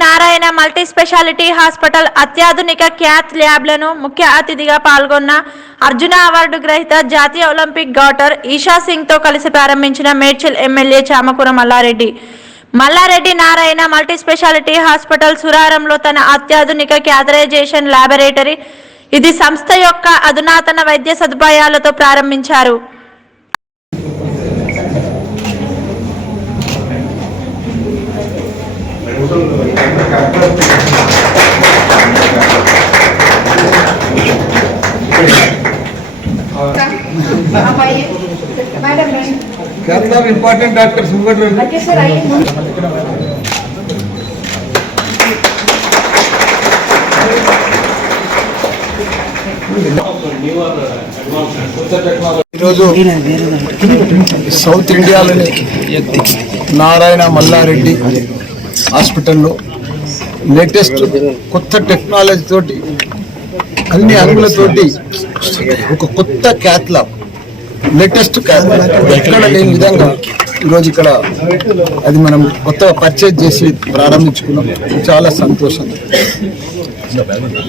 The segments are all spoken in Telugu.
నారాయణ మల్టీ స్పెషాలిటీ హాస్పిటల్ అత్యాధునిక క్యాత్ ల్యాబ్లను ముఖ్య అతిథిగా పాల్గొన్న అర్జున అవార్డు గ్రహీత జాతీయ ఒలింపిక్ గాటర్ ఈషా సింగ్తో కలిసి ప్రారంభించిన Medchal MLA Chamakura Malla Reddy Malla Reddy Narayana multi speciality hospital సురారంలో తన అత్యాధునిక క్యాథరైజేషన్ ల్యాబొరేటరీ ఇది సంస్థ యొక్క అధునాతన వైద్య సదుపాయాలతో ప్రారంభించారు Gracias. కేరళ ఇంపార్టెంట్ డాక్టర్ సుంగట్లో ఈరోజు సౌత్ ఇండియాలోని నారాయణ మల్లారెడ్డి హాస్పిటల్లో లేటెస్ట్ కొత్త టెక్నాలజీ తోటి అన్ని అంగులతోటి ఒక కొత్త క్యాథ్లాబ్ లేటెస్ట్ క్యాథ్లాబ్ ఎక్కడ లేని విధంగా ఈరోజు ఇక్కడ అది మనం కొత్తగా పర్చేజ్ చేసి ప్రారంభించుకున్నాం. చాలా సంతోషం.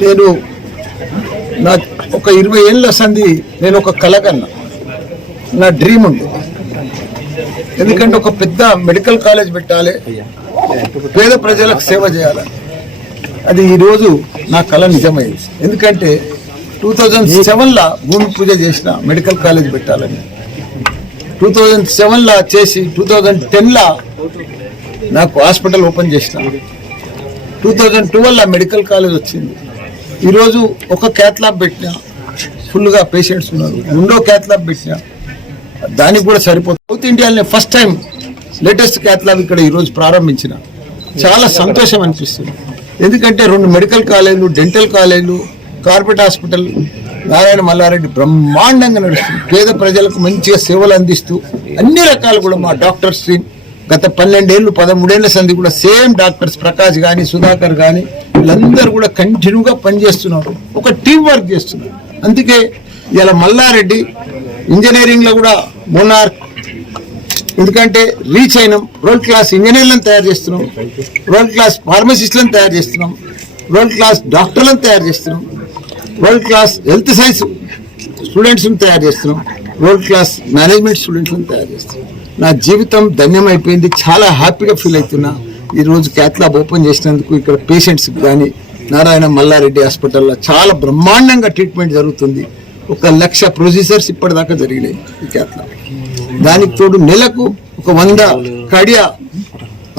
నేను నా ఒక ఇరవై ఏళ్ళ సంధి నేను ఒక కలగన్న కన్నా నా డ్రీమ్ ఉంది. ఎందుకంటే ఒక పెద్ద మెడికల్ కాలేజ్ పెట్టాలి. పేద ప్రజలకు సేవ చేయాలి. అది ఈరోజు నా కళ నిజమైంది. ఎందుకంటే టూ థౌజండ్ సెవెన్లో భూమి పూజ చేసిన మెడికల్ కాలేజ్ పెట్టాలని. టూ థౌజండ్ సెవెన్లో చేసి టూ థౌజండ్ టెన్లో నాకు హాస్పిటల్ ఓపెన్ చేసిన. టూ థౌజండ్ ట్వెల్వ్లో మెడికల్ కాలేజ్ వచ్చింది. ఈరోజు ఒక క్యాట్లాబ్ పెట్టిన ఫుల్గా పేషెంట్స్ ఉన్నారు. రెండో క్యాట్లాబ్ పెట్టిన దానికి కూడా సరిపోతుంది సౌత్ ఇండియాలోనే ఫస్ట్ టైం లేటెస్ట్ క్యాట్లాబ్ ఇక్కడ ఈరోజు ప్రారంభించిన. చాలా సంతోషం అనిపిస్తుంది. ఎందుకంటే రెండు మెడికల్ కాలేజీలు డెంటల్ కాలేజీలు కార్పొరేట్ హాస్పిటల్ నారాయణ మల్లారెడ్డి బ్రహ్మాండంగా నడుస్తుంది. పేద ప్రజలకు మంచిగా సేవలు అందిస్తూ అన్ని రకాలు కూడా మా డాక్టర్స్ టీమ్ గత పన్నెండేళ్ళు పదమూడేళ్ళ సంధి కూడా సేమ్ డాక్టర్స్ ప్రకాష్ కానీ సుధాకర్ కానీ వీళ్ళందరూ కూడా కంటిన్యూగా పనిచేస్తున్నారు. ఒక టీం వర్క్ చేస్తున్నారు. అందుకే ఇలా మల్లారెడ్డి ఇంజనీరింగ్లో కూడా మోనార్క్ ఎందుకంటే రీచ్ అయినాం. వరల్డ్ క్లాస్ ఇంజనీర్లను తయారు చేస్తున్నాం. వరల్డ్ క్లాస్ ఫార్మసిస్టులను తయారు చేస్తున్నాం. వరల్డ్ క్లాస్ డాక్టర్లను తయారు చేస్తున్నాం. వరల్డ్ క్లాస్ హెల్త్ సైన్స్ స్టూడెంట్స్ని తయారు చేస్తున్నాం. వరల్డ్ క్లాస్ మేనేజ్మెంట్ స్టూడెంట్స్ని తయారు చేస్తున్నాం. నా జీవితం ధన్యమైపోయింది చాలా హ్యాపీగా ఫీల్ అవుతున్నా. ఈరోజు క్యాథ్లాబ్ ఓపెన్ చేసినందుకు ఇక్కడ పేషెంట్స్కి కానీ నారాయణ మల్లారెడ్డి హాస్పిటల్లో చాలా బ్రహ్మాండంగా ట్రీట్మెంట్ జరుగుతుంది. ఒక లక్ష ప్రొసీజర్స్ ఇప్పటిదాకా జరిగినాయి ఈ క్యాథ్లాబ్ దానికి తోడు నెలకు ఒక వంద కడియా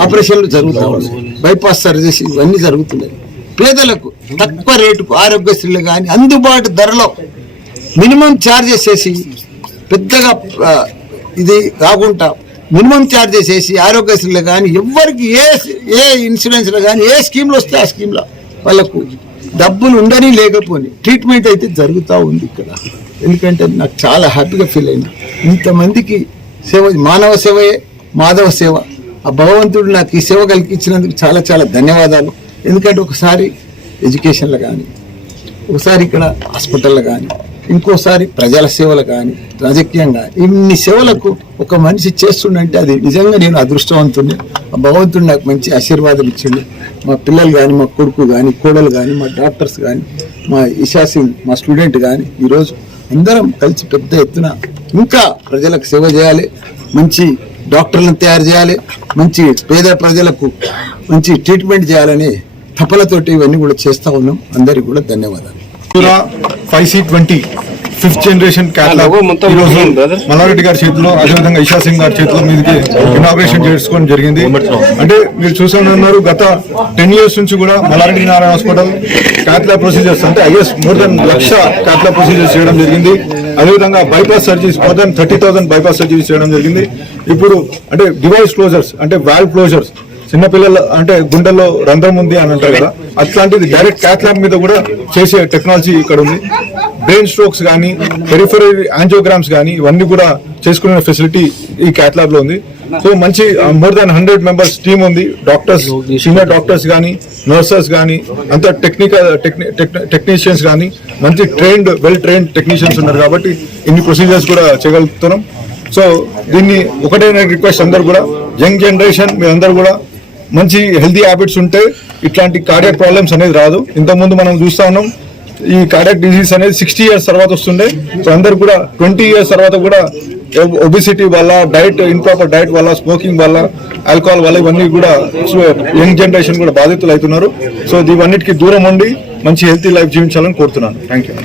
ఆపరేషన్లు జరుగుతూ ఉన్నాయి. బైపాస్ సర్జరీస్ ఇవన్నీ జరుగుతున్నాయి. పేదలకు తక్కువ రేటుకు ఆరోగ్యశ్రీలు కానీ అందుబాటు ధరలో మినిమం ఛార్జెస్ వేసి పెద్దగా ఇది కాకుండా మినిమం ఛార్జెస్ వేసి ఆరోగ్యశ్రీలు కానీ ఎవరికి ఏ ఏ ఇన్సూరెన్స్లో కానీ ఏ స్కీమ్లో వస్తే ఆ స్కీమ్లో వాళ్ళకు డబ్బులు ఉండని లేకపోని ట్రీట్మెంట్ అయితే జరుగుతూ ఉంది ఇక్కడ. ఎందుకంటే నాకు చాలా హ్యాపీగా ఫీల్ అయినా. ఇంతమందికి సేవ మానవ సేవయే మాధవ సేవ. ఆ భగవంతుడు నాకు ఈ సేవ కలిగించినందుకు చాలా చాలా ధన్యవాదాలు. ఎందుకంటే ఒకసారి ఎడ్యుకేషన్లో కానీ ఒకసారి ఇక్కడ హాస్పిటల్లో కానీ ఇంకోసారి ప్రజల సేవలు కానీ రాజకీయం కానీ ఇన్ని సేవలకు ఒక మనిషి చేస్తుండంటే అది నిజంగా నేను అదృష్టవంతుడిని ఆ భగవంతుడు నాకు మంచి ఆశీర్వాదం ఇచ్చిండు. మా పిల్లలు కానీ మా కొడుకు కానీ కోడలు కానీ మా డాక్టర్స్ కానీ మా ఇషా సింగ్ మా స్టూడెంట్ కానీ ఈరోజు అందరం కలిసి పెద్ద ఎత్తున ఇంకా ప్రజలకు సేవ చేయాలి మంచి డాక్టర్లను తయారు చేయాలి మంచి పేద ప్రజలకు మంచి ట్రీట్మెంట్ చేయాలని తపలతోటి ఇవన్నీ కూడా చేస్తూ ఉన్నాం. అందరికీ కూడా ధన్యవాదాలు. Five C twenty fifth generation cath lab ఈరోజు మల్లారెడ్డి గారి చేతిలో అదేవిధంగా ఇషా సింగ్ గారి చేతిలో మీదకి ఇనాగ్రేషన్ చేసుకోవడం జరిగింది. అంటే మీరు చూస్తున్నారు గత టెన్ ఇయర్స్ నుంచి కూడా Mallareddy Narayana hospital cath lab procedures అంటే is more than lakh cath lab procedures చేయడం జరిగింది. అదేవిధంగా bypass surgeries more than thirty thousand bypass surgeries చేయడం జరిగింది. ఇప్పుడు అంటే డివైస్ క్లోజర్స్ అంటే వాల్వ్ క్లోజర్స్ చిన్నపిల్లల అంటే గుండెల్లో రంధ్రం ఉంది అని అంటారు కదా అట్లాంటిది డైరెక్ట్ క్యాథ్లాబ్ మీద కూడా చేసే టెక్నాలజీ ఇక్కడ ఉంది. బ్రెయిన్ స్ట్రోక్స్ కానీ పెరిఫరీ యాంజియోగ్రామ్స్ కానీ ఇవన్నీ కూడా చేసుకునే ఫెసిలిటీ ఈ క్యాథ్లాబ్లో ఉంది. సో మంచి more than hundred members team ఉంది. డాక్టర్స్ సీనియర్ డాక్టర్స్ కానీ నర్సెస్ కానీ అంత టెక్నికల్ టెక్నీషియన్స్ కానీ మంచి ట్రైన్డ్ వెల్ ట్రైన్డ్ టెక్నీషియన్స్ ఉన్నారు కాబట్టి ఇన్ని ప్రొసీజర్స్ కూడా చేయగలుగుతున్నాం. సో దీన్ని ఒకటే రిక్వెస్ట్ అందరు కూడా యంగ్ జనరేషన్ మీరందరూ కూడా మంచి హెల్తీ హ్యాబిట్స్ ఉంటే ఇట్లాంటి కార్డియాక్ ప్రాబ్లమ్స్ అనేది రాదు. ఇంతకుముందు మనం చూస్తా ఉన్నాం ఈ కార్డియాక్ డిసీజ్ అనేది సిక్స్టీ ఇయర్స్ తర్వాత వస్తుండే. సో అందరు కూడా ట్వంటీ ఇయర్స్ తర్వాత కూడా ఒబిసిటీ వల్ల డైట్ ఇంప్రాపర్ డైట్ వల్ల స్మోకింగ్ వల్ల ఆల్కహాల్ వల్ల ఇవన్నీ కూడా యంగ్ జనరేషన్ కూడా బాధితులు అవుతున్నారు. సో ఇవన్నిటికీ దూరం ఉండి మంచి హెల్తీ లైఫ్ జీవించాలని కోరుతున్నాను. Thank you